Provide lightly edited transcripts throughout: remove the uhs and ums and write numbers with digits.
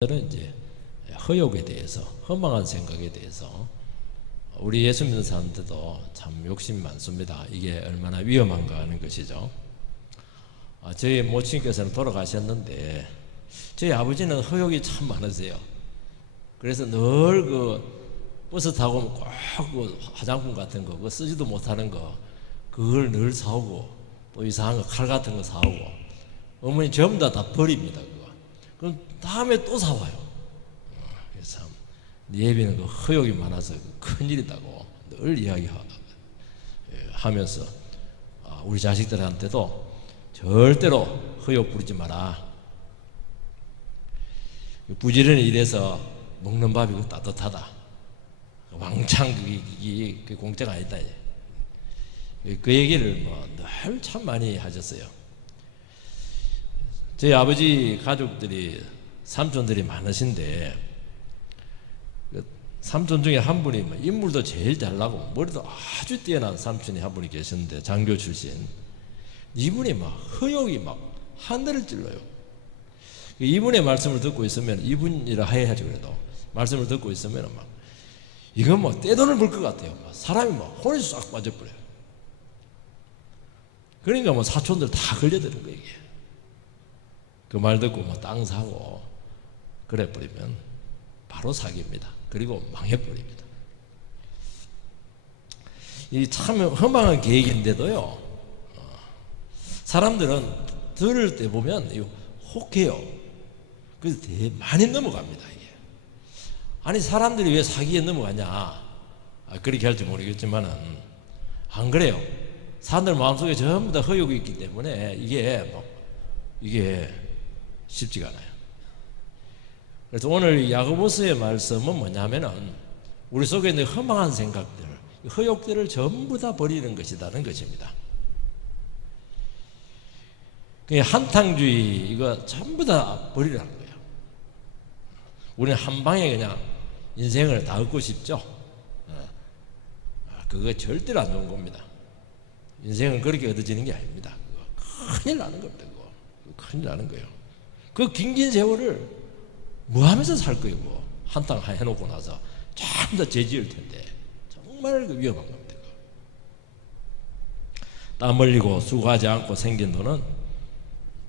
저는 이제 허욕에 대해서, 허망한 생각에 대해서 우리 예수 믿는 사람들도 참 욕심이 많습니다. 이게 얼마나 위험한가 하는 것이죠. 저희 모친께서는 돌아가셨는데 저희 아버지는 허욕이 참 많으세요. 그래서 늘 버스 타고 꼭 화장품 같은 거, 그거 쓰지도 못하는 거, 그걸 늘 사오고, 또 이상한 거, 칼 같은 거 사오고, 어머니 전부 다 버립니다. 그거. 그럼 다음에 또 사와요. 그래서 참 예비는 허욕이 많아서 큰일이다고 늘 이야기하면서 우리 자식들한테도 절대로 허욕 부리지 마라. 부지런히 일해서 먹는 밥이 따뜻하다. 왕창 그게 공짜가 아니다. 그 얘기를 늘 참 많이 하셨어요. 저희 아버지 가족들이 삼촌들이 많으신데 삼촌 중에 한 분이 인물도 제일 잘나고 머리도 아주 뛰어난 삼촌이 한 분이 계셨는데, 장교 출신. 이분이 허욕이 하늘을 찔러요. 이분의 말씀을 듣고 있으면, 이분이라 해야죠. 그래도 말씀을 듣고 있으면 이건 떼돈을 벌 것 같아요. 사람이 혼이 싹 빠져버려요. 그러니까 사촌들 다 걸려드는 거예요. 이게. 그 말 듣고 땅 사고 그래 버리면 바로 사기입니다. 그리고 망해버립니다. 이 참 허망한 계획인데도요, 사람들은 들을 때 보면 혹해요. 그래서 되게 많이 넘어갑니다. 이게. 아니, 사람들이 왜 사기에 넘어가냐, 그렇게 할지 모르겠지만은 안 그래요. 사람들 마음속에 전부 다 허욕이 있기 때문에 이게 쉽지가 않아요. 그래서 오늘 야고보서의 말씀은 뭐냐면은 우리 속에 있는 허망한 생각들, 허욕들을 전부 다 버리는 것이라는 것입니다. 한탕주의, 이거 전부 다 버리라는 거예요. 우리는 한 방에 그냥 인생을 다 얻고 싶죠. 그거 절대로 안 좋은 겁니다. 인생은 그렇게 얻어지는 게 아닙니다. 그거 큰일 나는 겁니다. 그거 큰일 나는 거예요. 그 긴 세월을 뭐 하면서 살 거예요? 한탕 해놓고 나서 전부 다 죄지을 텐데 정말 위험한 겁니다. 땀 흘리고 수고하지 않고 생긴 돈은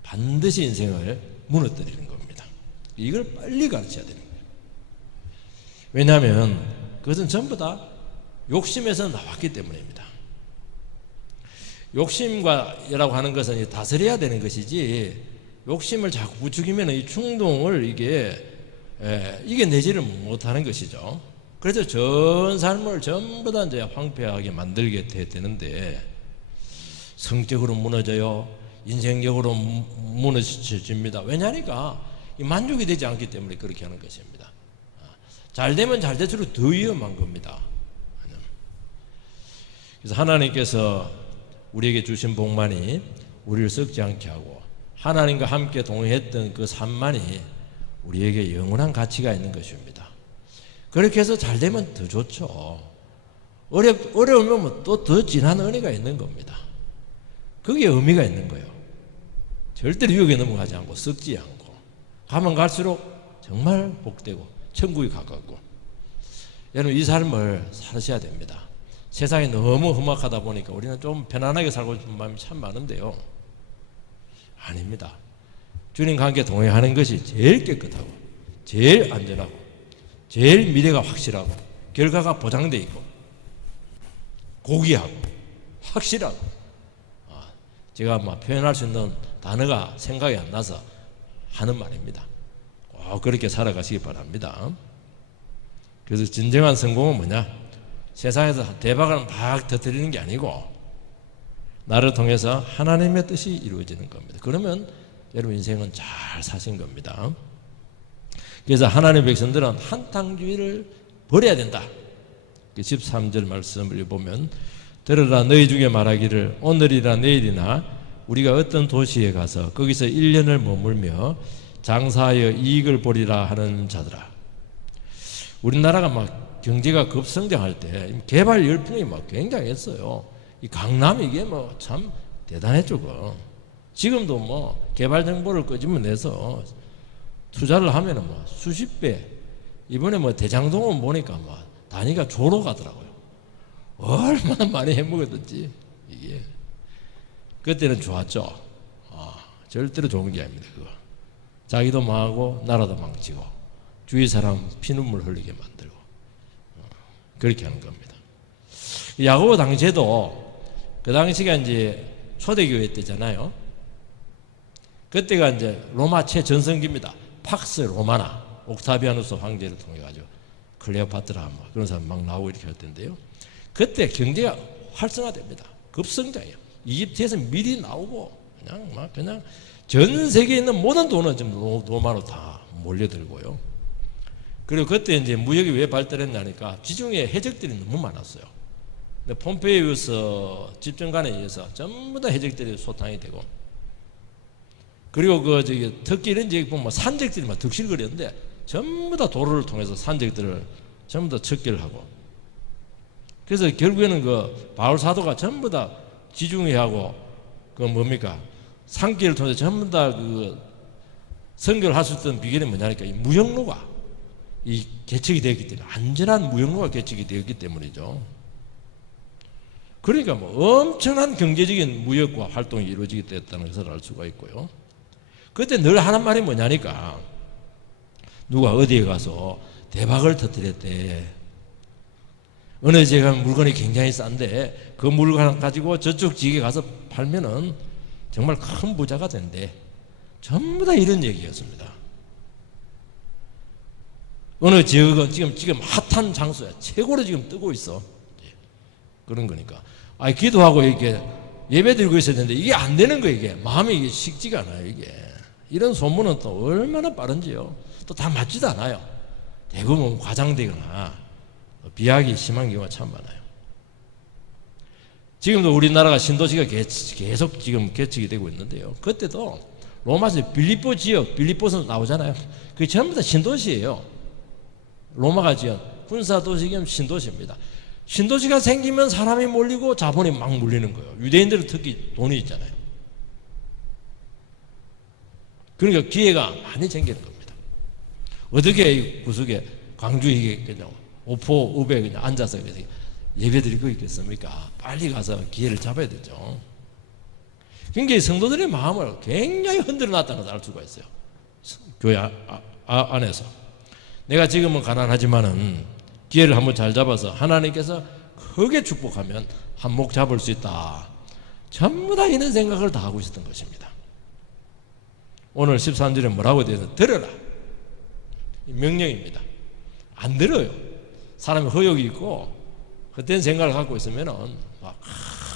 반드시 인생을 무너뜨리는 겁니다. 이걸 빨리 가르쳐야 되는 거예요. 왜냐하면 그것은 전부 다 욕심에서 나왔기 때문입니다. 욕심과라고 하는 것은 다스려야 되는 것이지, 욕심을 자꾸 부추기면 이 충동을 이겨내지를 못하는 것이죠. 그래서 전 삶을 전부 다 이제 황폐하게 만들게 되는데, 성적으로 무너져요. 인생적으로 무너집니다. 왜냐니까 만족이 되지 않기 때문에 그렇게 하는 것입니다. 잘 되면 잘 될수록 더 위험한 겁니다. 그래서 하나님께서 우리에게 주신 복만이 우리를 썩지 않게 하고, 하나님과 함께 동행했던 그 삶만이 우리에게 영원한 가치가 있는 것입니다. 그렇게 해서 잘 되면 더 좋죠. 어려우면 또 더 진한 은혜가 있는 겁니다. 그게 의미가 있는 거예요. 절대로 유혹에 넘어가지 않고 썩지 않고, 가면 갈수록 정말 복되고 천국이 가깝고. 여러분, 이 삶을 사셔야 됩니다. 세상이 너무 험악하다 보니까 우리는 좀 편안하게 살고 싶은 마음이 참 많은데요, 아닙니다. 주님과 함께 동행하는 것이 제일 깨끗하고 제일 안전하고 제일 미래가 확실하고 결과가 보장되어 있고 고귀하고 확실하고, 제가 표현할 수 있는 단어가 생각이 안 나서 하는 말입니다. 꼭 그렇게 살아가시기 바랍니다. 그래서 진정한 성공은 뭐냐? 세상에서 대박을 막 터뜨리는 게 아니고 나를 통해서 하나님의 뜻이 이루어지는 겁니다. 그러면 여러분 인생은 잘 사신 겁니다. 그래서 하나님의 백성들은 한탕주의를 버려야 된다. 13절 말씀을 보면, 들으라, 너희 중에 말하기를 오늘이나 내일이나 우리가 어떤 도시에 가서 거기서 1년을 머물며 장사하여 이익을 보리라 하는 자들아. 우리나라가 경제가 급성장할 때 개발 열풍이 굉장했어요. 이 강남 이게 참 대단했죠. 지금도 개발 정보를 끄집어내서 투자를 하면은 뭐 수십 배, 이번에 뭐 대장동은 보니까 뭐 단위가 조로 가더라고요. 얼마나 많이 해먹었던지. 이게 그때는 좋았죠. 절대로 좋은 게 아닙니다. 그거 자기도 망하고 나라도 망치고 주위 사람 피눈물 흘리게 만들고 그렇게 하는 겁니다. 야고보 당시에도 그 당시가 이제 초대교회 때잖아요. 그때가 이제 로마 최전성기입니다. 팍스 로마나 옥타비아누스 황제를 통해 가지고 클레오파트라 뭐 그런 사람 막 나오고 이렇게 할 텐데요. 그때 경제가 활성화됩니다. 급성장이에요. 이집트에서 미리 나오고 그냥 전 세계에 있는 모든 돈은 지금 로마로 다 몰려들고요. 그리고 그때 이제 무역이 왜 발달했냐니까 지중해 해적들이 너무 많았어요. 근데 폼페이우스 집정관에 의해서 전부 다 해적들이 소탕이 되고, 그리고 특히 이런 지역 보면 산적들이 막 득실거리는데 전부 다 도로를 통해서 산적들을 전부 다 척결을 하고, 그래서 결국에는 그 바울 사도가 전부 다 지중해하고 그 뭡니까 산길을 통해서 전부 다 그 선교를 할 수 있던 비결이 뭐냐니까 이 무역로가 이 개척이 되었기 때문에, 안전한 무역로가 개척이 되었기 때문이죠. 그러니까 뭐 엄청난 경제적인 무역과 활동이 이루어지게 됐다는 것을 알 수가 있고요. 그때 늘 하는 말이 뭐냐니까 누가 어디에 가서 대박을 터뜨렸대. 어느 지역에 물건이 굉장히 싼데 그 물건 가지고 저쪽 지역에 가서 팔면은 정말 큰 부자가 된대. 전부 다 이런 얘기였습니다. 어느 지역은 지금 핫한 장소야. 최고로 지금 뜨고 있어. 그런 거니까. 기도하고 이렇게 예배 드리고 있어야 되는데 이게 안 되는 거예요. 이게 마음이 이게 식지가 않아요. 이게 이런 소문은 또 얼마나 빠른지요. 또 다 맞지도 않아요. 대부분 과장되거나 비약이 심한 경우가 참 많아요. 지금도 우리나라가 신도시가 계속 지금 개척이 되고 있는데요. 그때도 로마에서 빌립보 지역, 빌립보에서 나오잖아요. 그게 전부 다 신도시예요. 로마가 지은 군사도시 겸 신도시입니다. 신도시가 생기면 사람이 몰리고 자본이 막 몰리는 거예요. 유대인들은 특히 돈이 있잖아요. 그러니까 기회가 많이 생기는 겁니다. 어떻게 구석에 광주에 그냥 오포읍에 그냥 앉아서 예배 드리고 있겠습니까? 빨리 가서 기회를 잡아야 되죠. 그러니까 성도들의 마음을 굉장히 흔들어 놨다는 것을 알 수가 있어요. 교회 안에서. 내가 지금은 가난하지만은 기회를 한번 잘 잡아서 하나님께서 크게 축복하면 한몫 잡을 수 있다. 전부 다 이런 생각을 다 하고 있었던 것입니다. 오늘 13절에 뭐라고 되어 있어요? 들어라. 명령입니다. 안 들어요. 사람이 허욕이 있고 그때는 생각을 갖고 있으면은 막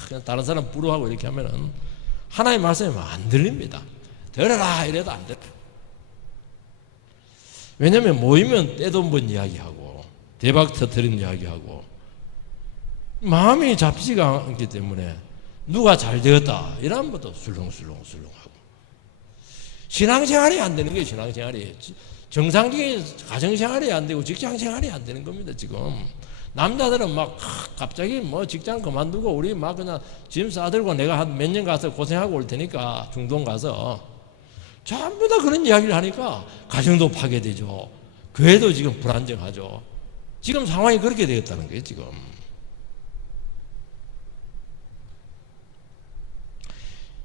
그냥 다른 사람 부러워하고 이렇게 하면은 하나님의 말씀이 안 들립니다. 들어라 이래도 안 들어요. 왜냐하면 모이면 떼돈 이야기하고 대박 터뜨린 이야기하고 마음이 잡히지가 않기 때문에 누가 잘 되었다 이런 것도 술렁술렁하고 신앙생활이 안 되는 거예요. 신앙생활이 정상적인 가정생활이 안 되고 직장생활이 안 되는 겁니다. 지금 남자들은 막 갑자기 뭐 직장 그만두고 우리 막 그냥 짐 싸들고 내가 한 몇 년 가서 고생하고 올 테니까 중동 가서 전부 다 그런 이야기를 하니까 가정도 파괴되죠. 교회도 지금 불안정하죠. 지금 상황이 그렇게 되었다는 거예요. 지금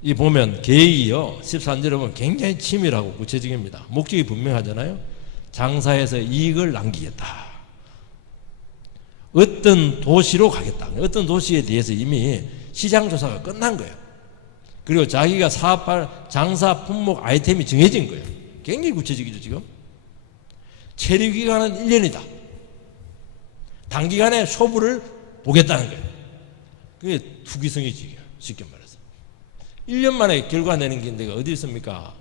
이 보면 계획이요 13절에 보면 굉장히 치밀하고 구체적입니다. 목적이 분명하잖아요. 장사해서 이익을 남기겠다. 어떤 도시로 가겠다. 어떤 도시에 대해서 이미 시장 조사가 끝난 거예요. 그리고 자기가 사업할 장사 품목 아이템이 정해진 거예요. 굉장히 구체적이죠. 지금 체류 기간은 1년이다. 단기간에 소부를 보겠다는 거예요. 그게 투기성이지. 쉽게 말해서 1년 만에 결과 내는 게 내가 어디 있습니까?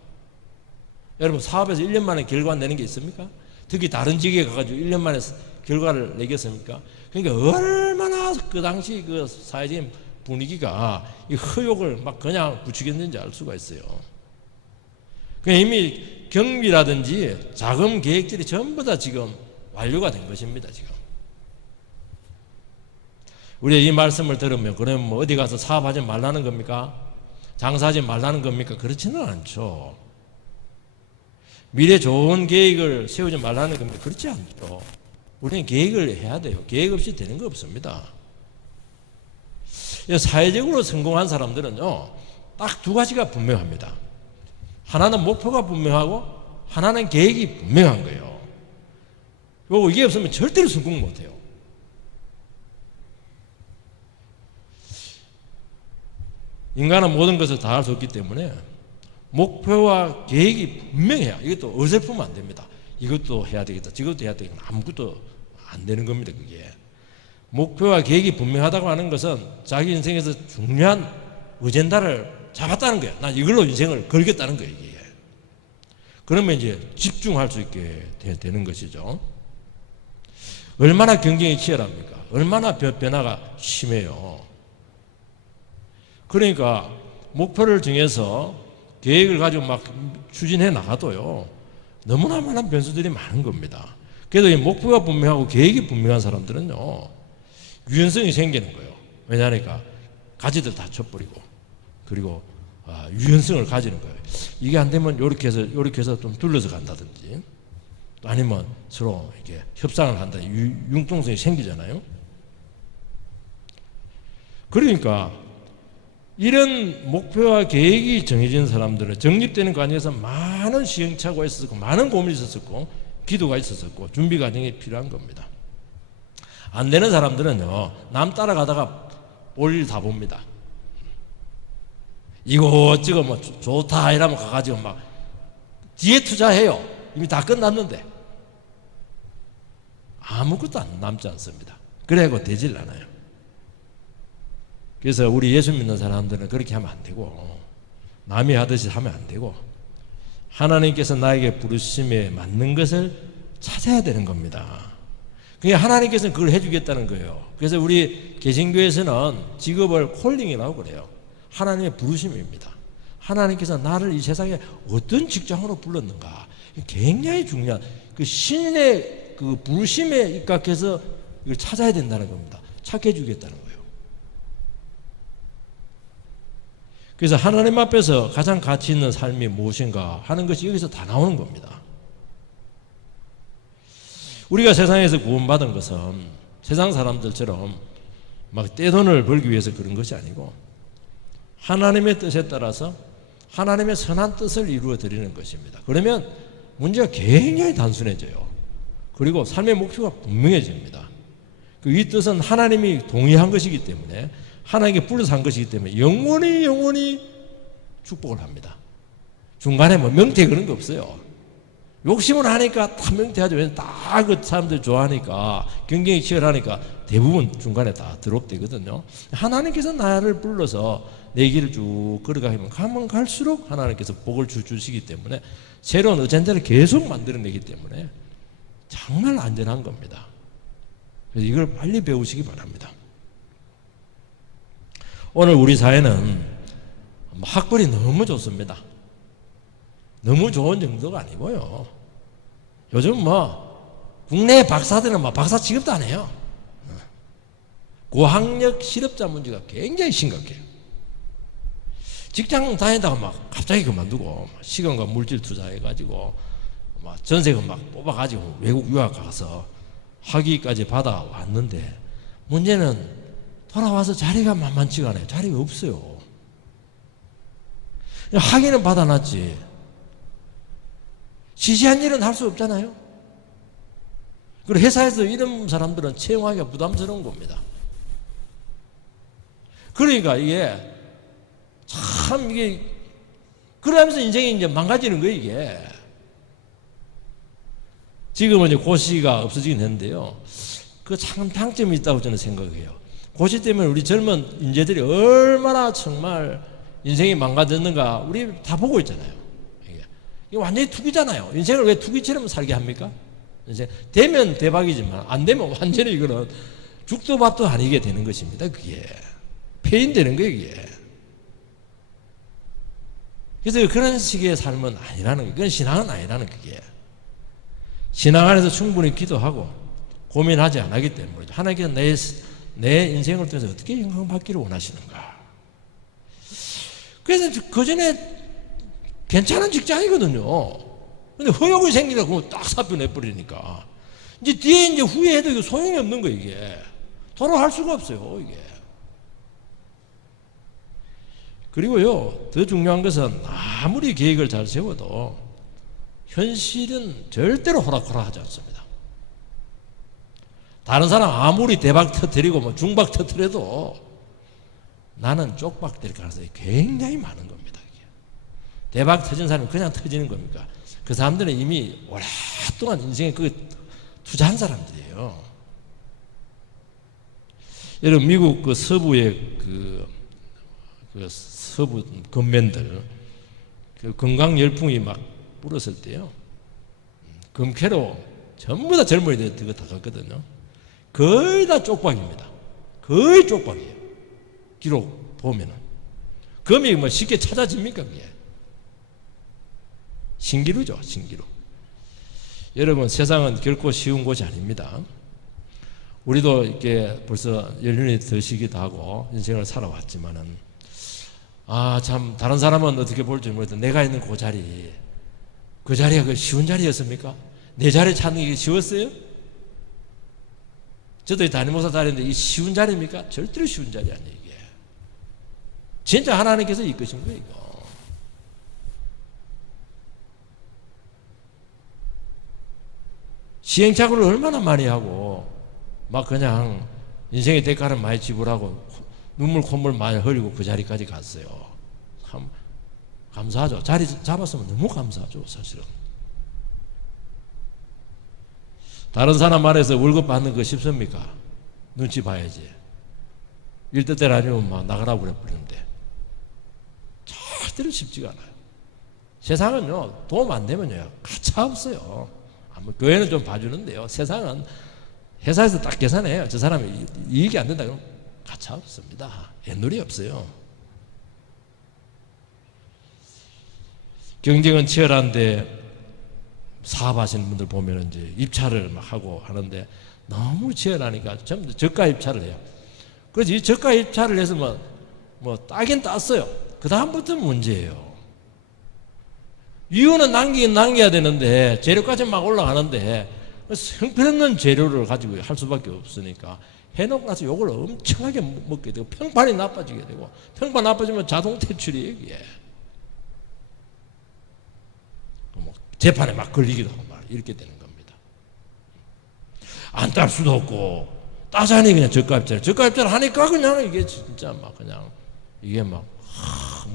여러분 사업에서 1년 만에 결과 내는 게 있습니까? 특히 다른 지역에 가가지고 1년 만에 결과를 내겠습니까? 그러니까 얼마나 그 당시 그 사회적인 분위기가 이 허욕을 막 그냥 부추겼는지 알 수가 있어요. 그러니까 이미 경비라든지 자금 계획들이 전부 다 지금 완료가 된 것입니다. 지금 우리가 이 말씀을 들으면 그러면 뭐 어디 가서 사업하지 말라는 겁니까? 장사하지 말라는 겁니까? 그렇지는 않죠. 미래 좋은 계획을 세우지 말라는 겁니다. 그렇지 않죠. 우리는 계획을 해야 돼요. 계획 없이 되는 거 없습니다. 사회적으로 성공한 사람들은요, 딱 두 가지가 분명합니다. 하나는 목표가 분명하고 하나는 계획이 분명한 거예요. 그리고 이게 없으면 절대로 성공 못해요. 인간은 모든 것을 다 할 수 없기 때문에 목표와 계획이 분명해야, 이것도 어설프면 안 됩니다. 이것도 해야 되겠다, 저것도 해야 되겠다, 아무것도 안 되는 겁니다. 그게 목표와 계획이 분명하다고 하는 것은 자기 인생에서 중요한 어젠다를 잡았다는 거예요. 난 이걸로 인생을 걸겠다는 거예요. 이게. 그러면 이제 집중할 수 있게 되는 것이죠. 얼마나 경쟁이 치열합니까? 얼마나 변화가 심해요. 그러니까 목표를 정해서 계획을 가지고 막 추진해 나가도요, 너무나 많은 변수들이 많은 겁니다. 그래도 이 목표가 분명하고 계획이 분명한 사람들은요, 유연성이 생기는 거예요. 왜냐하니까 가지들 다 쳐버리고, 그리고 유연성을 가지는 거예요. 이게 안 되면 이렇게 해서 좀 둘러서 간다든지, 아니면 서로 이렇게 협상을 한다, 융통성이 생기잖아요. 그러니까 이런 목표와 계획이 정해진 사람들은 정립되는 과정에서 많은 시행착오가 있었고, 많은 고민이 있었고, 기도가 있었고, 준비 과정이 필요한 겁니다. 안 되는 사람들은요, 남 따라가다가 볼일 다 봅니다. 이거저거 뭐 좋다 이러면 가가지고 막 뒤에 투자해요. 이미 다 끝났는데 아무것도 남지 않습니다. 그래고 되질 않아요. 그래서 우리 예수 믿는 사람들은 그렇게 하면 안 되고, 남이 하듯이 하면 안 되고, 하나님께서 나에게 부르심에 맞는 것을 찾아야 되는 겁니다. 그게 하나님께서는 그걸 해주겠다는 거예요. 그래서 우리 개신교에서는 직업을 콜링이라고 그래요. 하나님의 부르심입니다. 하나님께서 나를 이 세상에 어떤 직장으로 불렀는가, 굉장히 중요한 그 신의 그 부르심에 입각해서 이걸 찾아야 된다는 겁니다. 찾게 해주겠다는 거예요. 그래서 하나님 앞에서 가장 가치 있는 삶이 무엇인가 하는 것이 여기서 다 나오는 겁니다. 우리가 세상에서 구원받은 것은 세상 사람들처럼 막 떼돈을 벌기 위해서 그런 것이 아니고, 하나님의 뜻에 따라서 하나님의 선한 뜻을 이루어 드리는 것입니다. 그러면 문제가 굉장히 단순해져요. 그리고 삶의 목표가 분명해집니다. 이 뜻은 하나님이 동의한 것이기 때문에, 하나님께 불러서 한 것이기 때문에 영원히 축복을 합니다. 중간에 뭐 명태 그런 거 없어요. 욕심을 하니까 다 명태하죠. 왜냐면 다 그 사람들 좋아하니까, 경쟁이 치열하니까 대부분 중간에 다 드롭되거든요. 하나님께서 나를 불러서 내 길을 쭉 걸어가면 가면 갈수록 하나님께서 복을 주시기 때문에, 새로운 어젠다를 계속 만들어내기 때문에 정말 안전한 겁니다. 그래서 이걸 빨리 배우시기 바랍니다. 오늘 우리 사회는 학벌이 너무 좋습니다. 너무 좋은 정도가 아니고요. 요즘 국내 박사들은 박사 취급도 안 해요. 고학력 실업자 문제가 굉장히 심각해요. 직장 다니다가 갑자기 그만두고 시간과 물질 투자해가지고 전세금 뽑아가지고 외국 유학 가서 학위까지 받아왔는데, 문제는 돌아와서 자리가 만만치가 않아요. 자리가 없어요. 학위는 받아놨지 시시한 일은 할 수 없잖아요. 그리고 회사에서 이런 사람들은 채용하기가 부담스러운 겁니다. 그러니까 이게 그러면서 인생이 이제 망가지는 거예요. 이게 지금은 이제 고시가 없어지긴 했는데요, 그 참 장점이 있다고 저는 생각해요. 고시 때문에 우리 젊은 인재들이 얼마나 정말 인생이 망가졌는가 우리 다 보고 있잖아요. 이게 완전히 투기잖아요. 인생을 왜 투기처럼 살게 합니까? 인생 되면 대박이지만 안 되면 완전히 이거는 죽도 밥도 아니게 되는 것입니다. 그게 폐인되는 거예요. 이게. 그래서 그런 식의 삶은 아니라는 거예요. 그건 신앙은 아니라는 그게. 신앙 안에서 충분히 기도하고 고민하지 않기 때문에 하나님께서 내 인생을 통해서 어떻게 영광받기를 원하시는가. 그래서 그 전에 괜찮은 직장이거든요. 근데 허욕이 생기라고 딱 사표 내버리니까 이제 뒤에 이제 후회해도 이거 소용이 없는 거예요. 이게 돌아갈 수가 없어요. 이게. 그리고요, 더 중요한 것은 아무리 계획을 잘 세워도 현실은 절대로 호락호락하지 않습니다. 다른 사람 아무리 대박 터뜨리고 뭐 중박 터뜨려도 나는 쪽박 될 가능성이 굉장히 많은 겁니다. 이게. 대박 터진 사람은 그냥 터지는 겁니까? 그 사람들은 이미 오랫동안 인생에 그 투자한 사람들이에요. 여러분, 미국 그 서부의 그 서부 건맨들 그 건강 열풍이 막 불었을 때요, 금캐로 전부 다 젊은이들 그거 다 갔거든요. 거의 다 쪽박입니다. 거의 쪽박이에요. 기록 보면은 금이 뭐 쉽게 찾아집니까? 그게 신기루죠, 신기루. 여러분, 세상은 결코 쉬운 곳이 아닙니다. 우리도 이렇게 벌써 연륜이 드시기도 하고 인생을 살아왔지만은 참 다른 사람은 어떻게 볼지 모르겠는데 내가 있는 그 자리, 그 자리가 그 쉬운 자리였습니까? 내 자리 찾는 게 쉬웠어요? 저도 담임목사 자리인데 이 쉬운 자리입니까? 절대로 쉬운 자리 아니에요. 이게 진짜 하나님께서 이끄신 거예요. 이거. 시행착오를 얼마나 많이 하고 막 그냥 인생의 대가를 많이 지불하고 눈물 콧물 많이 흘리고 그 자리까지 갔어요. 참 감사하죠. 자리 잡았으면 너무 감사하죠. 사실은 다른 사람 안에서 월급 받는 거 쉽습니까? 눈치 봐야지. 일 뜻대로 아니면 막 나가라고 그래 버리는데 절대로 쉽지가 않아요. 세상은요, 도움 안 되면요 가차 없어요. 교회는 좀 봐주는데요, 세상은 회사에서 딱 계산해요. 저 사람이 이익이 안 된다 그러면 가차 없습니다. 옛놀이 없어요. 경쟁은 치열한데 사업하시는 분들 보면 이제 입찰을 막 하고 하는데 너무 치열하니까 전부 저가 입찰을 해요. 그래서 이 저가 입찰을 해서 뭐 따긴 땄어요. 그 다음부터는 문제예요. 이유는 남기긴 남겨야 되는데 재료까지 막 올라가는데 형편없는 재료를 가지고 할 수밖에 없으니까 해놓고 나서 요걸 엄청나게 먹게 되고 평판이 나빠지게 되고, 평판 나빠지면 자동 퇴출이에요. 이게 뭐 재판에 막 걸리기도 하고 막 이렇게 되는 겁니다. 안 딸 수도 없고 따자니 그냥 저가입찰 하니까 그냥 이게 진짜 막 그냥 이게 막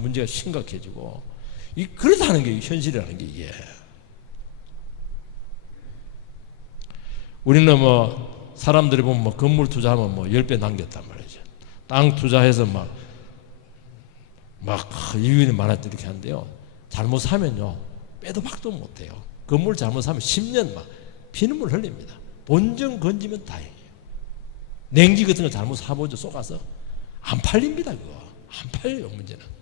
문제가 심각해지고, 그렇다는 게 현실이라는 게 이게. 우리는 뭐 사람들이 보면 뭐 건물 투자하면 뭐 10배 남겼단 말이죠. 땅 투자해서 막 이윤이 많을 때 이렇게 하는데요, 잘못 사면요 빼도 박도 못해요. 건물 잘못 사면 10년 막 피눈물 흘립니다. 본전 건지면 다행이에요. 냉기 같은 거 잘못 사보죠. 쏘가서 안 팔립니다. 그거 안 팔려요. 문제는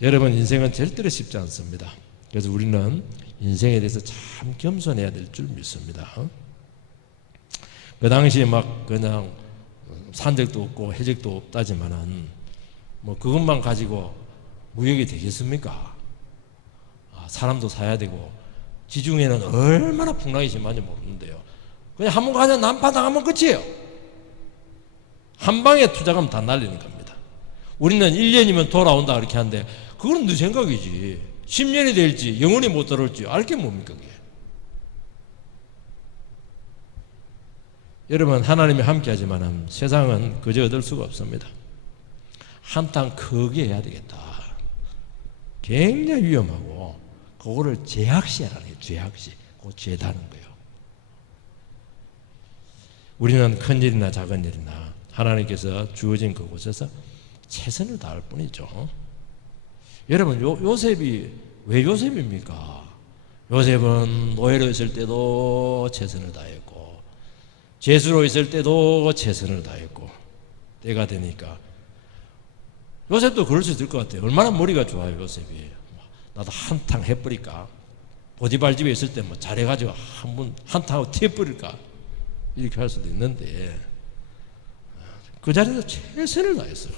여러분, 인생은 절대로 쉽지 않습니다. 그래서 우리는 인생에 대해서 참 겸손해야 될 줄 믿습니다. 그 당시에 막 그냥 산적도 없고 해적도 없다지만은 뭐 그것만 가지고 무역이 되겠습니까? 사람도 사야 되고 지중해는 얼마나 풍랑이 심한지 모르는데요. 그냥 한번 가냐 난파 당하면 끝이에요. 한 방에 투자하면 다 날리는 겁니다. 우리는 1년이면 돌아온다 그렇게 하는데 그건 네 생각이지. 10년이 될지 영원히 못 들어올지 알게 뭡니까 그게. 여러분, 하나님이 함께 하지만 세상은 그저 얻을 수가 없습니다. 한탕 크게 해야 되겠다. 굉장히 위험하고 그거를 죄악시라는 거예요. 죄악시. 그거 죄다는 거예요. 우리는 큰 일이나 작은 일이나 하나님께서 주어진 그곳에서 최선을 다할 뿐이죠. 여러분, 요셉이 왜 요셉입니까? 요셉은 노예로 있을 때도 최선을 다했고 죄수로 있을 때도 최선을 다했고 때가 되니까 요셉도 그럴 수 있을 것 같아요. 얼마나 머리가 좋아요 요셉이. 나도 한탕 해버릴까, 보디발 집에 있을 때 뭐 잘해가지고 한탕하고 튀어버릴까 이렇게 할 수도 있는데 그 자리에서 최선을 다했어요.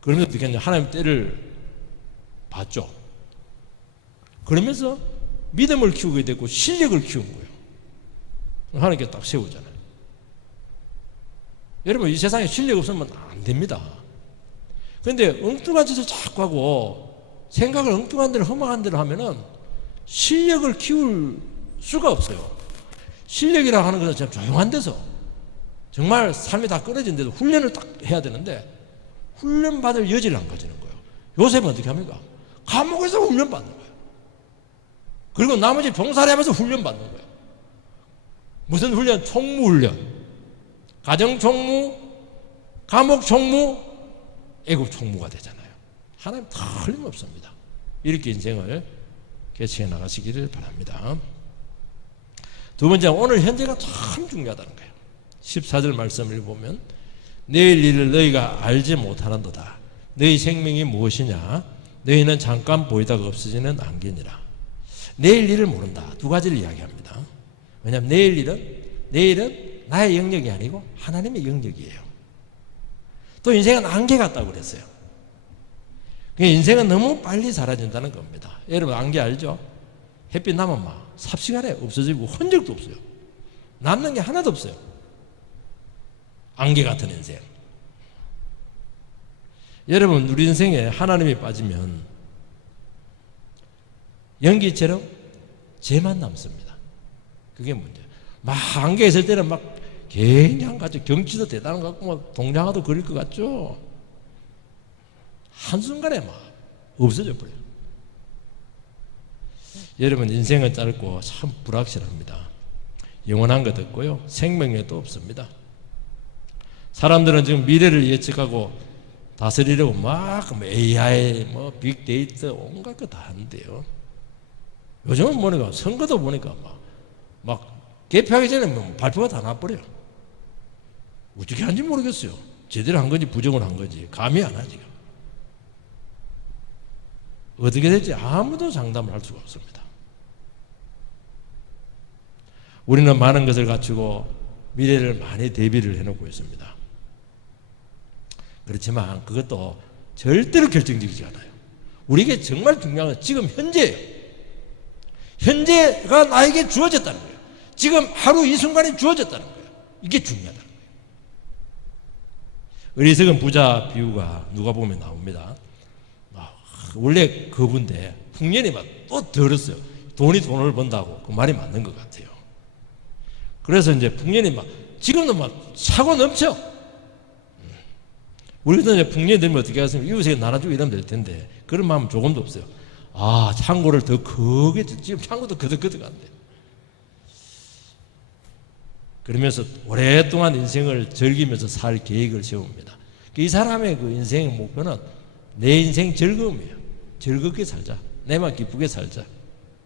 그러면 어떻게 했냐, 하나님 때를 봤죠. 그러면서 믿음을 키우게 되고 실력을 키운 거예요. 하나님께 딱 세우잖아요. 여러분, 이 세상에 실력 없으면 안 됩니다. 그런데 엉뚱한 짓을 자꾸 하고 생각을 엉뚱한 대로 험악한 대로 하면은 실력을 키울 수가 없어요. 실력이라고 하는 것은 조용한 데서 정말 삶이 다 끊어진 데도 훈련을 딱 해야 되는데 훈련받을 여지를 안 가지는 거예요. 요셉은 어떻게 합니까? 감옥에서 훈련받는 거예요. 그리고 나머지 병사를 하면서 훈련받는 거예요. 무슨 훈련? 총무훈련. 가정총무, 감옥총무, 애국총무가 되잖아요. 하나님 틀림없습니다. 이렇게 인생을 개척해 나가시기를 바랍니다. 두 번째, 오늘 현재가 참 중요하다는 거예요. 14절 말씀을 보면 내일 일을 너희가 알지 못하는도다. 너희 생명이 무엇이냐? 너희는 잠깐 보이다가 없어지는 안개니라. 내일 일을 모른다. 두 가지를 이야기합니다. 왜냐하면 내일은 나의 영역이 아니고 하나님의 영역이에요. 또 인생은 안개 같다고 그랬어요. 인생은 너무 빨리 사라진다는 겁니다. 여러분, 안개 알죠? 햇빛 나면 막 삽시간에 없어지고 흔적도 없어요. 남는 게 하나도 없어요. 안개 같은 인생. 여러분, 우리 인생에 하나님이 빠지면 연기처럼 죄만 남습니다. 그게 문제예요. 막 안개 있을 때는 막 굉장한 것 같죠. 경치도 대단한 것 같고 막 동양화도 그릴 것 같죠. 한순간에 막 없어져 버려요. 여러분, 인생은 짧고 참 불확실합니다. 영원한 것 없고요, 생명력도 없습니다. 사람들은 지금 미래를 예측하고 다스리려고 막 AI, 빅데이터 온갖 거 다 하는데요. 요즘은 보니까 선거도 보니까 막 개표하기 전에 발표가 다 나버려요. 어떻게 하는지 모르겠어요. 제대로 한 건지 부정을 한 건지 감이 안 와요. 지금 어떻게 될지 아무도 장담을 할 수가 없습니다. 우리는 많은 것을 갖추고 미래를 많이 대비를 해놓고 있습니다. 그렇지만 그것도 절대로 결정적이지 않아요. 우리에게 정말 중요한 건 지금 현재예요. 현재가 나에게 주어졌다는 거예요. 지금 하루 이 순간에 주어졌다는 거예요. 이게 중요하다는 거예요. 어리석은 부자 비유가 누가 보면 나옵니다. 원래 그분인데 풍년이 막 또 들었어요. 돈이 돈을 번다고 그 말이 맞는 것 같아요. 그래서 이제 풍년이 막 지금도 막 차고 넘쳐. 우리도 이제 풍년이 들면 어떻게 하겠습니까? 이웃에게 나눠주고 이러면 될 텐데 그런 마음은 조금도 없어요. 아, 창고를 더 크게, 지금 창고도 거덕거덕한데. 그러면서 오랫동안 인생을 즐기면서 살 계획을 세웁니다. 이 사람의 그 인생의 목표는 내 인생 즐거움이에요. 즐겁게 살자. 내만 기쁘게 살자.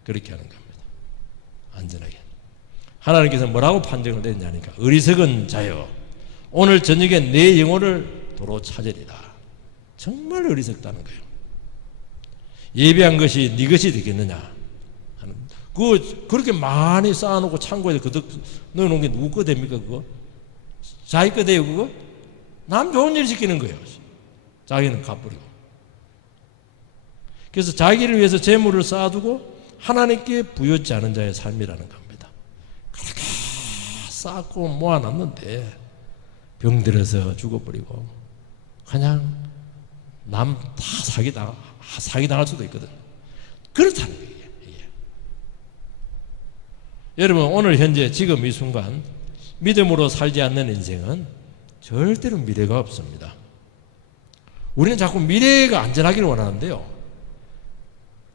그렇게 하는 겁니다. 안전하게. 하나님께서 뭐라고 판정을 내렸냐니까, 어리석은 자여, 오늘 저녁에 내 영혼을 도로 찾으리라. 정말 어리석다는 거예요. 예배한 것이 네 것이 되겠느냐. 그렇게 많이 쌓아놓고 창고에 그득 넣어놓은 게 누구 거 됩니까? 그거? 자기 거 돼요, 그거? 남 좋은 일 시키는 거예요. 자기는 갚으리고. 그래서 자기를 위해서 재물을 쌓아두고 하나님께 부여치 않은 자의 삶이라는 겁니다. 그렇게 쌓고 모아놨는데 병들어서 죽어버리고 그냥 남 다 사기당할 수도 있거든. 그렇다는 거예요. 여러분, 오늘 현재 지금 이 순간 믿음으로 살지 않는 인생은 절대로 미래가 없습니다. 우리는 자꾸 미래가 안전하기를 원하는데요,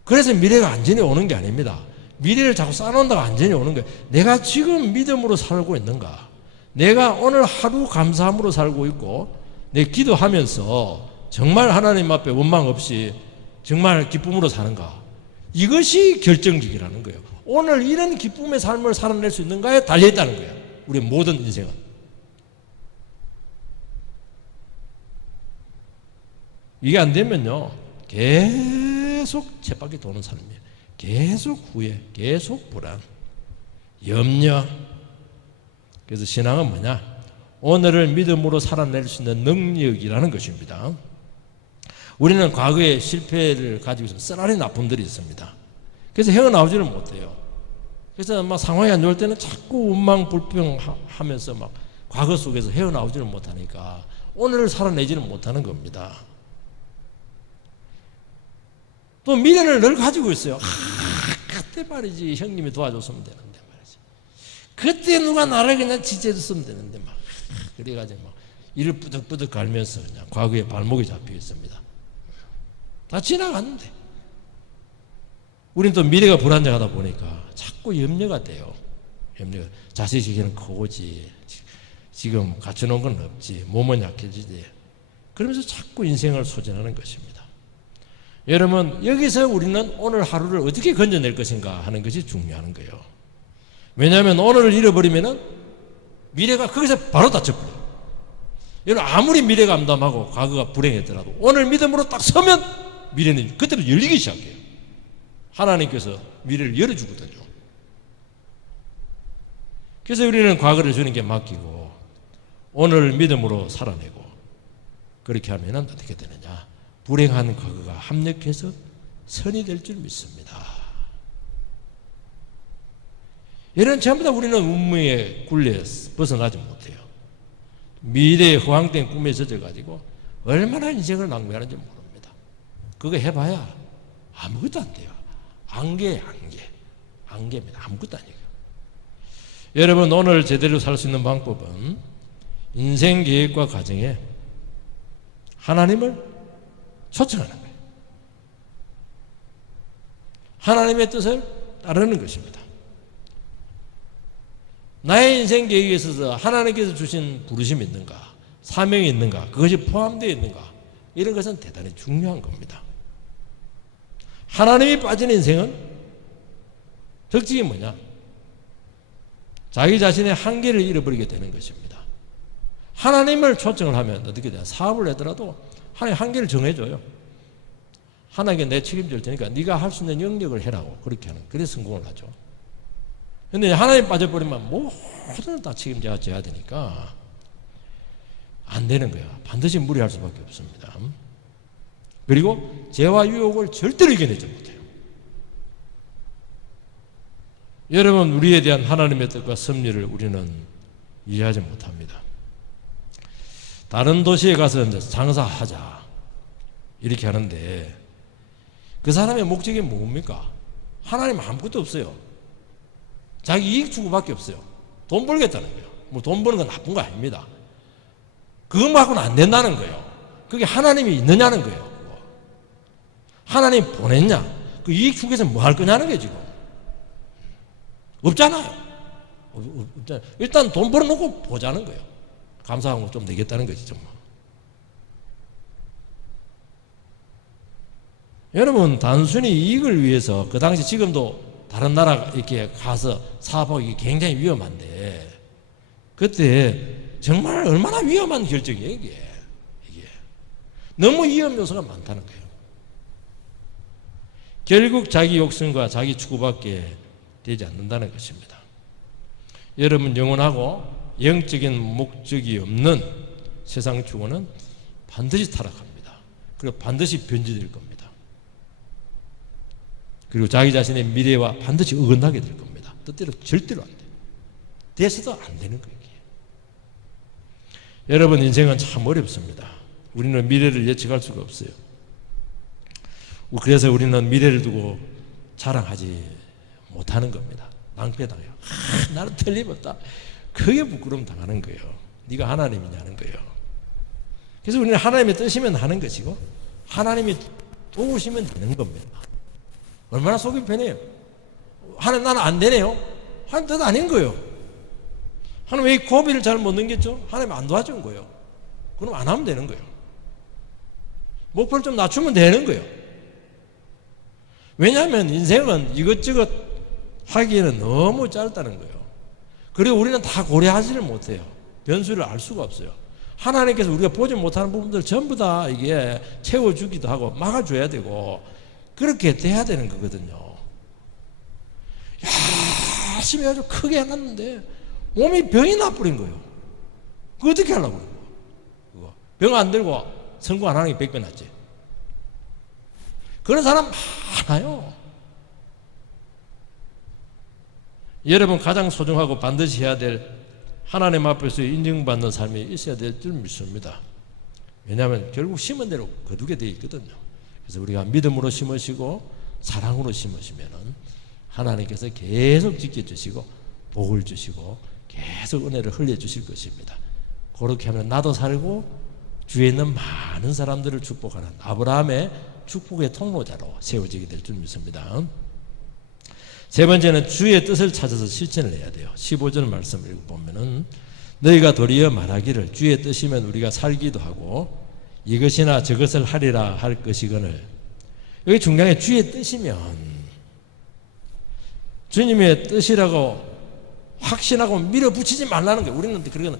그래서 미래가 안전히 오는 게 아닙니다. 미래를 자꾸 쌓아놓는다고 안전히 오는 거예요. 내가 지금 믿음으로 살고 있는가? 내가 오늘 하루 감사함으로 살고 있고 내 기도하면서 정말 하나님 앞에 원망 없이 정말 기쁨으로 사는가? 이것이 결정적이라는 거예요. 오늘 이런 기쁨의 삶을 살아낼 수 있는가에 달려있다는 거예요. 우리의 모든 인생은. 이게 안 되면요, 계속 쳇바퀴 도는 삶이에요. 계속 후회, 계속 불안, 염려. 그래서 신앙은 뭐냐? 오늘을 믿음으로 살아낼 수 있는 능력이라는 것입니다. 우리는 과거의 실패를 가지고 있으면 쓰라린 아픔들이 있습니다. 그래서 헤어나오지를 못해요. 그래서 막 상황이 안 좋을 때는 자꾸 원망불평하면서 막 과거 속에서 헤어나오지를 못하니까 오늘을 살아내지는 못하는 겁니다. 또 미련을 늘 가지고 있어요. 그때 말이지 형님이 도와줬으면 되는데 말이지. 그때 누가 나를 그냥 지지해줬으면 되는데 막 그래가지고 막 이를 뿌득뿌득 갈면서 그냥 과거에 발목이 잡혀 있습니다. 다 지나갔는데 우리는 또 미래가 불안정하다 보니까 자꾸 염려가 돼요. 염려가. 자식에게는 크고지, 지금 갖춰놓은 건 없지, 몸은 약해지지. 그러면서 자꾸 인생을 소진하는 것입니다. 여러분, 여기서 우리는 오늘 하루를 어떻게 건져낼 것인가 하는 것이 중요한 거예요. 왜냐하면 오늘을 잃어버리면 미래가 거기서 바로 닫혀버려요. 여러분, 아무리 미래가 암담하고 과거가 불행했더라도 오늘 믿음으로 딱 서면 미래는 그때부터 열리기 시작해요. 하나님께서 미래를 열어주거든요. 그래서 우리는 과거를 주님께 맡기고 오늘 믿음으로 살아내고 그렇게 하면 어떻게 되느냐? 불행한 과거가 합력해서 선이 될 줄 믿습니다. 이런 전부 다 우리는 운명의 굴레에 벗어나지 못해요. 미래의 허황된 꿈에 젖어가지고 얼마나 인생을 낭비하는지 모릅니다. 그거 해봐야 아무것도 안 돼요. 안개예요, 안개입니다. 아무것도 아니에요. 여러분, 오늘 제대로 살 수 있는 방법은 인생 계획과 과정에 하나님을 초청하는 거예요. 하나님의 뜻을 따르는 것입니다. 나의 인생 계획에 있어서 하나님께서 주신 부르심이 있는가, 사명이 있는가, 그것이 포함되어 있는가, 이런 것은 대단히 중요한 겁니다. 하나님이 빠진 인생은 특징이 뭐냐? 자기 자신의 한계를 잃어버리게 되는 것입니다. 하나님을 초청을 하면 어떻게 돼요? 사업을 하더라도 하나님 한계를 정해줘요. 하나님께 내 책임질 테니까 네가 할 수 있는 영역을 해라고 그렇게 하는, 그래서 성공을 하죠. 근데 하나님 빠져버리면 모든 다 책임져야 되니까 안 되는 거야. 반드시 무리할 수밖에 없습니다. 그리고 죄와 유혹을 절대로 이겨내지 못해요. 여러분, 우리에 대한 하나님의 뜻과 섭리를 우리는 이해하지 못합니다. 다른 도시에 가서 이제 장사하자 이렇게 하는데 그 사람의 목적이 뭡니까? 하나님 아무것도 없어요. 자기 이익 추구밖에 없어요. 돈 벌겠다는 거예요. 뭐 돈 버는 건 나쁜 거 아닙니다. 그것만하고는 안 된다는 거예요. 그게 하나님이 있느냐는 거예요. 하나님 보냈냐? 그 이익 추구해서 뭐 할 거냐는 게 지금 없잖아요. 일단 돈 벌어놓고 보자는 거예요. 감사하고 좀 내겠다는 거지 정말. 여러분, 단순히 이익을 위해서 그 당시 지금도 다른 나라 이렇게 가서 사업하고 이게 굉장히 위험한데 그때 정말 얼마나 위험한 결정이에요 이게. 너무 위험 요소가 많다는 거예요. 결국 자기 욕심과 자기 추구밖에 되지 않는다는 것입니다. 여러분, 영원하고 영적인 목적이 없는 세상 추구는 반드시 타락합니다. 그리고 반드시 변질될 겁니다. 그리고 자기 자신의 미래와 반드시 어긋나게 될 겁니다. 뜻대로 절대로 안 돼요. 돼서도 안 되는 거예요. 여러분, 인생은 참 어렵습니다. 우리는 미래를 예측할 수가 없어요. 그래서 우리는 미래를 두고 자랑하지 못하는 겁니다. 낭패당해요. 나는 틀림없다. 그게 부끄러움 당하는 거예요. 네가 하나님이냐는 거예요. 그래서 우리는 하나님의 뜻이면 하는 것이고 하나님이 도우시면 되는 겁니다. 얼마나 속이 편해요. 하나님 나는 안 되네요. 하나님 뜻 아닌 거예요. 하나님 왜 고비를 잘 못 넘겼죠? 하나님 안 도와준 거예요. 그럼 안 하면 되는 거예요. 목표를 좀 낮추면 되는 거예요. 왜냐하면 인생은 이것저것 하기에는 너무 짧다는 거예요. 그리고 우리는 다 고려하지를 못해요. 변수를 알 수가 없어요. 하나님께서 우리가 보지 못하는 부분들 전부 다 이게 채워주기도 하고 막아줘야 되고 그렇게 돼야 되는 거거든요. 열심히 아주 크게 해놨는데 몸이 병이 나버린 거예요. 그거 어떻게 하려고 그래요? 병 안 들고 성공 안 하는 게 100배 낫지. 그런 사람 많아요. 여러분 가장 소중하고 반드시 해야 될 하나님 앞에서 인정받는 삶이 있어야 될 줄 믿습니다. 왜냐하면 결국 심은 대로 거두게 되어 있거든요. 그래서 우리가 믿음으로 심으시고 사랑으로 심으시면은 하나님께서 계속 지켜주시고 복을 주시고 계속 은혜를 흘려주실 것입니다. 그렇게 하면 나도 살고 주위에 있는 많은 사람들을 축복하는 아브라함의 축복의 통로자로 세워지게 될 줄 믿습니다. 세 번째는 주의 뜻을 찾아서 실천을 해야 돼요. 15절 말씀을 읽어보면은 너희가 도리어 말하기를 주의 뜻이면 우리가 살기도 하고 이것이나 저것을 하리라 할 것이거늘. 여기 중간에 주의 뜻이면 주님의 뜻이라고 확신하고 밀어붙이지 말라는 거예요. 우리는 그러거든.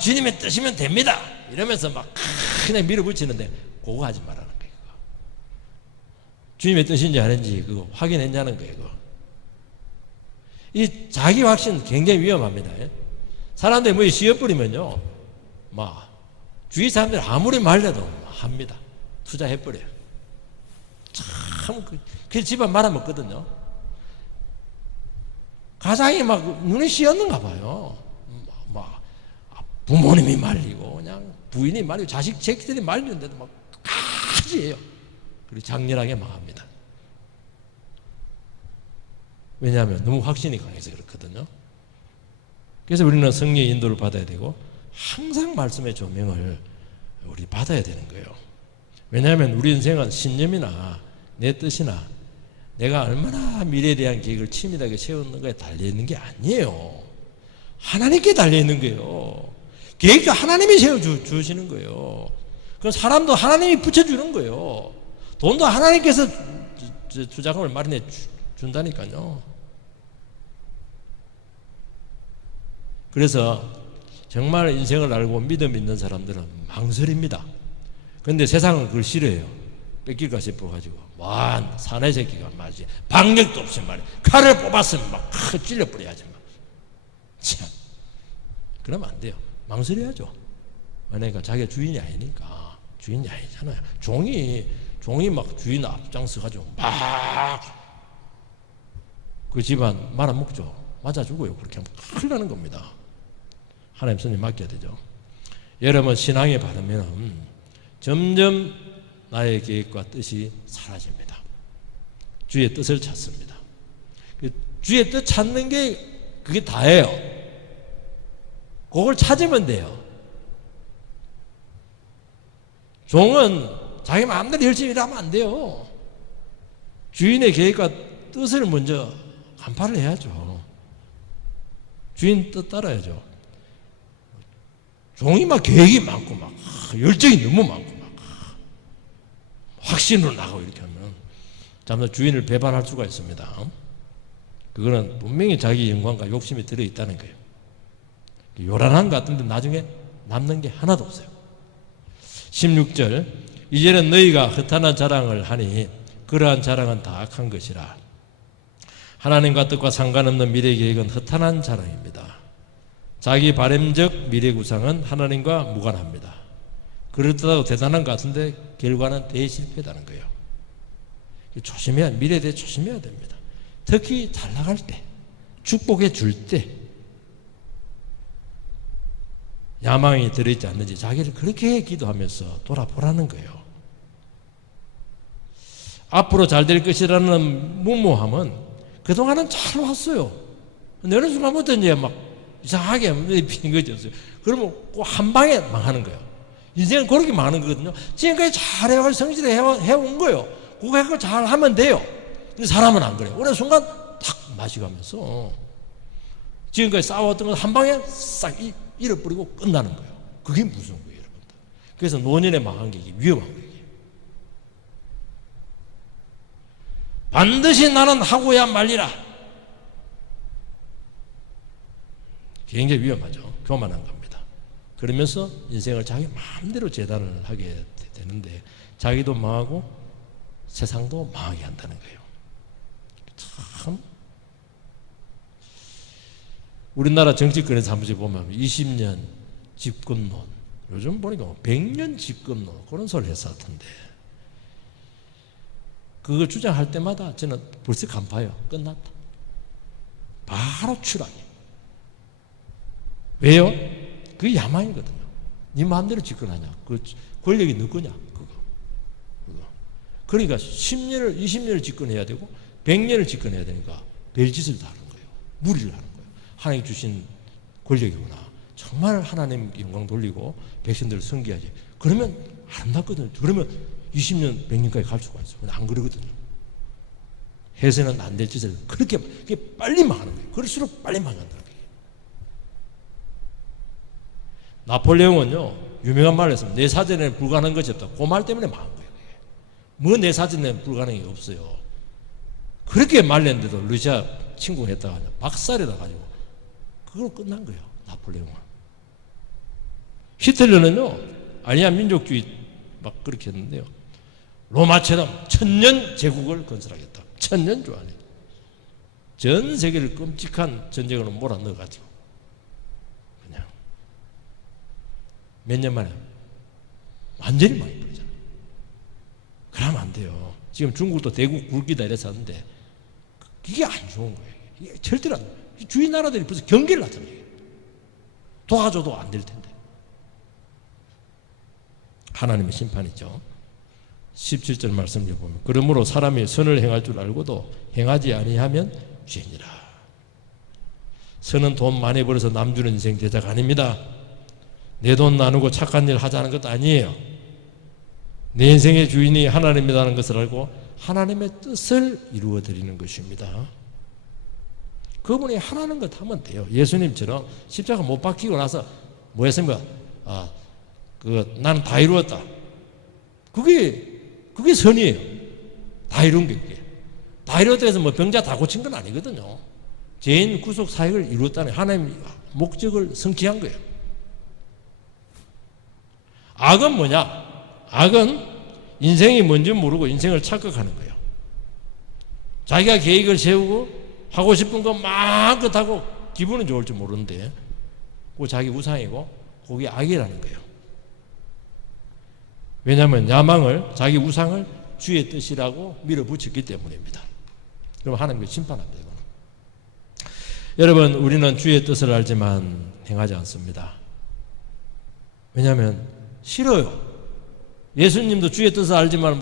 주님의 뜻이면 됩니다 이러면서 막 그냥 밀어붙이는데 그거 하지 말라는 거예요. 주님의 뜻인지 아닌지 그거 확인했냐는 거예요. 그거. 이 자기 확신 굉장히 위험합니다. 사람들이 뭐 씌어버리면요 막 주위 사람들이 아무리 말려도 합니다. 투자해버려요. 참 그 집안 말아먹거든요. 가장이 막 눈이 씌었는가 봐요. 막 부모님이 말리고 그냥 부인이 말리고 자식들이 말리는데도 막 까지 해요. 그리고 장렬하게 망합니다. 왜냐하면 너무 확신이 강해서 그렇거든요. 그래서 우리는 성령의 인도를 받아야 되고 항상 말씀의 조명을 우리 받아야 되는 거예요. 왜냐하면 우리 인생은 신념이나 내 뜻이나 내가 얼마나 미래에 대한 계획을 치밀하게 세우는가에 달려있는 게 아니에요. 하나님께 달려있는 거예요. 계획도 하나님이 세워주시는 거예요. 그럼 사람도 하나님이 붙여주는 거예요. 돈도 하나님께서 투자금을 마련해 준다니까요. 그래서 정말 인생을 알고 믿음 있는 사람들은 망설입니다. 그런데 세상은 그걸 싫어해요. 뺏길까 싶어가지고 와 사내 새끼가 말이지 박력도 없이 말이야 칼을 뽑았으면 막 찔러버려야지 막. 참 그러면 안 돼요. 망설여야죠. 그러니까 자기가 주인이 아니니까. 주인이 아니잖아요. 종이 막 주인 앞장서 가지고 막 그 집안 말아먹죠. 맞아 죽어요. 그렇게 하면 큰일 나는 겁니다. 하나님 손에 맡겨야 되죠. 여러분 신앙에 바르면 점점 나의 계획과 뜻이 사라집니다. 주의 뜻을 찾습니다. 주의 뜻 찾는 게 그게 다예요. 그걸 찾으면 돼요. 종은 자기 마음대로 열심히 일하면 안 돼요. 주인의 계획과 뜻을 먼저 간파를 해야죠. 주인 뜻 따라야죠. 종이 막 계획이 많고 막 열정이 너무 많고 막 확신으로 나가고 이렇게 하면 잠깐 주인을 배반할 수가 있습니다. 그거는 분명히 자기 영광과 욕심이 들어있다는 거예요. 요란한 것 같은데 나중에 남는 게 하나도 없어요. 16절 이제는 너희가 허탄한 자랑을 하니 그러한 자랑은 다 악한 것이라. 하나님과 뜻과 상관없는 미래 계획은 허탄한 자랑입니다. 자기 바람적 미래 구상은 하나님과 무관합니다. 그렇다고 대단한 것 같은데 결과는 대실패다는 거예요. 미래에 대해 조심해야 됩니다. 특히 잘 나갈 때, 축복해 줄 때 야망이 들어있지 않는지 자기를 그렇게 기도하면서 돌아보라는 거예요. 앞으로 잘 될 것이라는 무모함은 그동안은 잘 왔어요. 근데 어느 순간부터 이제 막 이상하게 피는 거죠. 그러면 꼭 한 방에 망하는 거예요. 인생은 그렇게 망하는 거거든요. 지금까지 잘해와 성실히 해온 거예요. 그거 잘 하면 돼요. 근데 사람은 안 그래요. 어느 순간 탁 마시가면서 지금까지 싸웠던 건 한 방에 싹 잃어버리고 끝나는 거예요. 그게 무서운 거예요, 여러분들. 그래서 노년에 망한 게 위험한 거예요. 반드시 나는 하고야 말리라. 굉장히 위험하죠. 교만한 겁니다. 그러면서 인생을 자기 마음대로 재단을 하게 되는데 자기도 망하고 세상도 망하게 한다는 거예요. 참 우리나라 정치권에서 한 번씩 보면 20년 집권론, 요즘 보니까 100년 집권론 그런 소리를 했었던데 그거 주장할 때마다 저는 벌써 간파요. 끝났다. 바로 추락이에요. 왜요? 그게 야망이거든요. 네 마음대로 집권하냐? 그 권력이 너 거냐? 그거. 그러니까 10년을 20년을 집권해야 되고 100년을 집권해야 되니까 별짓을 다 하는 거예요. 무리를 하는 거예요. 하나님 주신 권력이구나. 정말 하나님 영광 돌리고 백성들을 섬겨야지. 그러면 아름답거든요. 그러면 20년, 100년까지 갈 수가 있어요. 근데 안 그러거든요. 해서는 안 될 짓을 그렇게 빨리 망하는 거예요. 그럴수록 빨리 망한다는 거예요. 나폴레옹은요, 유명한 말을 했습니다. 내 사전에는 불가능한 것이 없다. 그 말 때문에 망한 거예요. 뭐 내 사전에는 불가능한 게 없어요. 그렇게 말렸는데도 러시아 침공했다가 박살이다 가지고 그걸로 끝난 거예요. 나폴레옹은. 히틀러는요, 아니야 민족주의 막 그렇게 했는데요. 로마처럼 1000년 제국을 건설하겠다. 1000년 안에 전 세계를 끔찍한 전쟁으로 몰아넣어가지고 그냥 몇 년 만에 완전히 망해버리잖아요. 그러면 안 돼요. 지금 중국도 대국 굵기다 이래서 하는데 이게 안 좋은 거예요. 이게 절대로 안 돼요. 주위 나라들이 벌써 경계를 하잖아요. 도와줘도 안 될 텐데. 하나님의 심판이죠. 17절 말씀을 보면 그러므로 사람이 선을 행할 줄 알고도 행하지 아니하면 죄니라. 선은 돈 많이 벌어서 남 주는 인생 제자가 아닙니다. 내 돈 나누고 착한 일 하자는 것도 아니에요. 내 인생의 주인이 하나님이라는 것을 알고 하나님의 뜻을 이루어 드리는 것입니다. 그분이 하라는 것 하면 돼요. 예수님처럼 십자가 못 박히고 나서 뭐 했습니까? 나는 다 이루었다. 그게 선이에요. 다 이룬 게 그게. 다 이루었다 해서 뭐 병자 다 고친 건 아니거든요. 죄인 구속 사역을 이루었다는 하나님의 목적을 성취한 거예요. 악은 뭐냐? 악은 인생이 뭔지 모르고 인생을 착각하는 거예요. 자기가 계획을 세우고 하고 싶은 거 마음껏 하고 기분은 좋을지 모르는데 그거 자기 우상이고 그게 악이라는 거예요. 왜냐하면 야망을 자기 우상을 주의 뜻이라고 밀어붙였기 때문입니다. 그럼 하나님께 심판합니다. 이거는. 여러분 우리는 주의 뜻을 알지만 행하지 않습니다. 왜냐하면 싫어요. 예수님도 주의 뜻을 알지만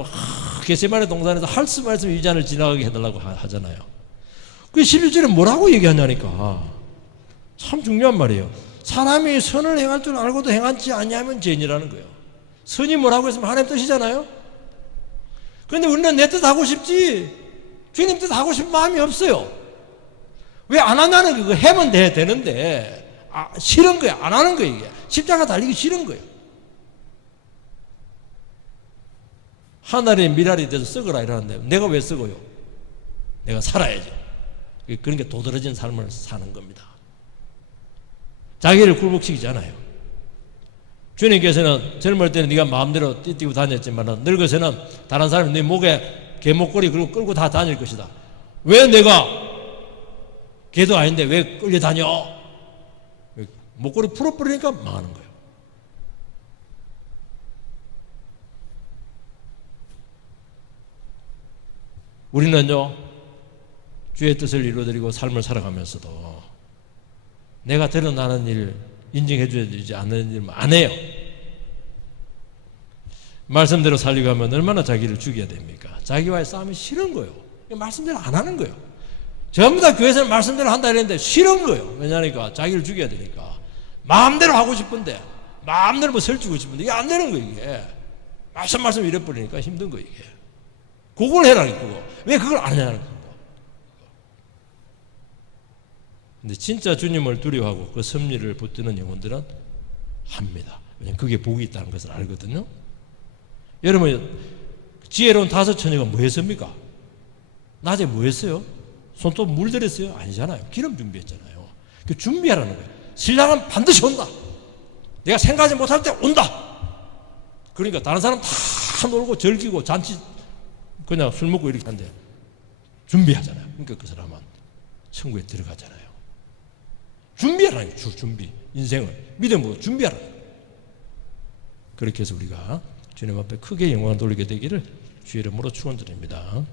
겟세마네 동산에서 할 수 말씀 이 잔을 지나가게 해달라고 하잖아요. 그 11절에 뭐라고 얘기하냐니까. 참 중요한 말이에요. 사람이 선을 행할 줄 알고도 행하지 아니하면 죄인이라는 거예요. 선이 뭐라고 했으면 하나님 뜻이잖아요. 그런데 우리는 내 뜻 하고 싶지 주님 뜻 하고 싶은 마음이 없어요. 왜 안 하냐는 그거 하면 되는데 싫은 거야. 안 하는 거야. 이게 십자가 달리기 싫은 거예요. 하늘의 미랄이 돼서 썩어라 이러는데 내가 왜 썩어요? 내가 살아야지. 그러니까 도드라진 삶을 사는 겁니다. 자기를 굴복시키잖아요. 주님께서는 젊을 때는 네가 마음대로 뛰고 다녔지만 늙어서는 다른 사람이 네 목에 개목걸이 그리고 끌고 다 다닐 것이다. 왜 내가 개도 아닌데 왜 끌려 다녀? 목걸이 풀어버리니까 망하는 거예요. 우리는요 주의 뜻을 이루어드리고 삶을 살아가면서도 내가 드러나는 일 인정해 주지 않는 일 안 해요. 말씀대로 살려고 하면 얼마나 자기를 죽여야 됩니까? 자기와의 싸움이 싫은 거예요. 말씀대로 안 하는 거예요. 전부 다 교회에서는 말씀대로 한다 이랬는데 싫은 거예요. 왜냐니까 자기를 죽여야 되니까. 마음대로 하고 싶은데 마음대로 뭐 설치고 싶은데 이게 안 되는 거예요. 이게 말씀 이래버리니까 힘든 거예요. 이게 그걸 해라니 그거. 왜 그걸 안 하냐는 거예요. 근데 진짜 주님을 두려워하고 그 섭리를 붙드는 영혼들은 합니다. 왜냐하면 그게 복이 있다는 것을 알거든요. 여러분 지혜로운 5 처녀가 뭐 했습니까? 낮에 뭐 했어요? 손톱 물들였어요? 아니잖아요. 기름 준비했잖아요. 그 준비하라는 거예요. 신랑은 반드시 온다. 내가 생각하지 못할 때 온다. 그러니까 다른 사람 다 놀고 즐기고 잔치 그냥 술 먹고 이렇게 하는데 준비하잖아요. 그러니까 그 사람은 천국에 들어가잖아요. 준비하라는 거예요. 준비. 인생을 믿음으로 준비하라. 그렇게 해서 우리가 주님 앞에 크게 영광을 돌리게 되기를 주의 이름으로 축원드립니다.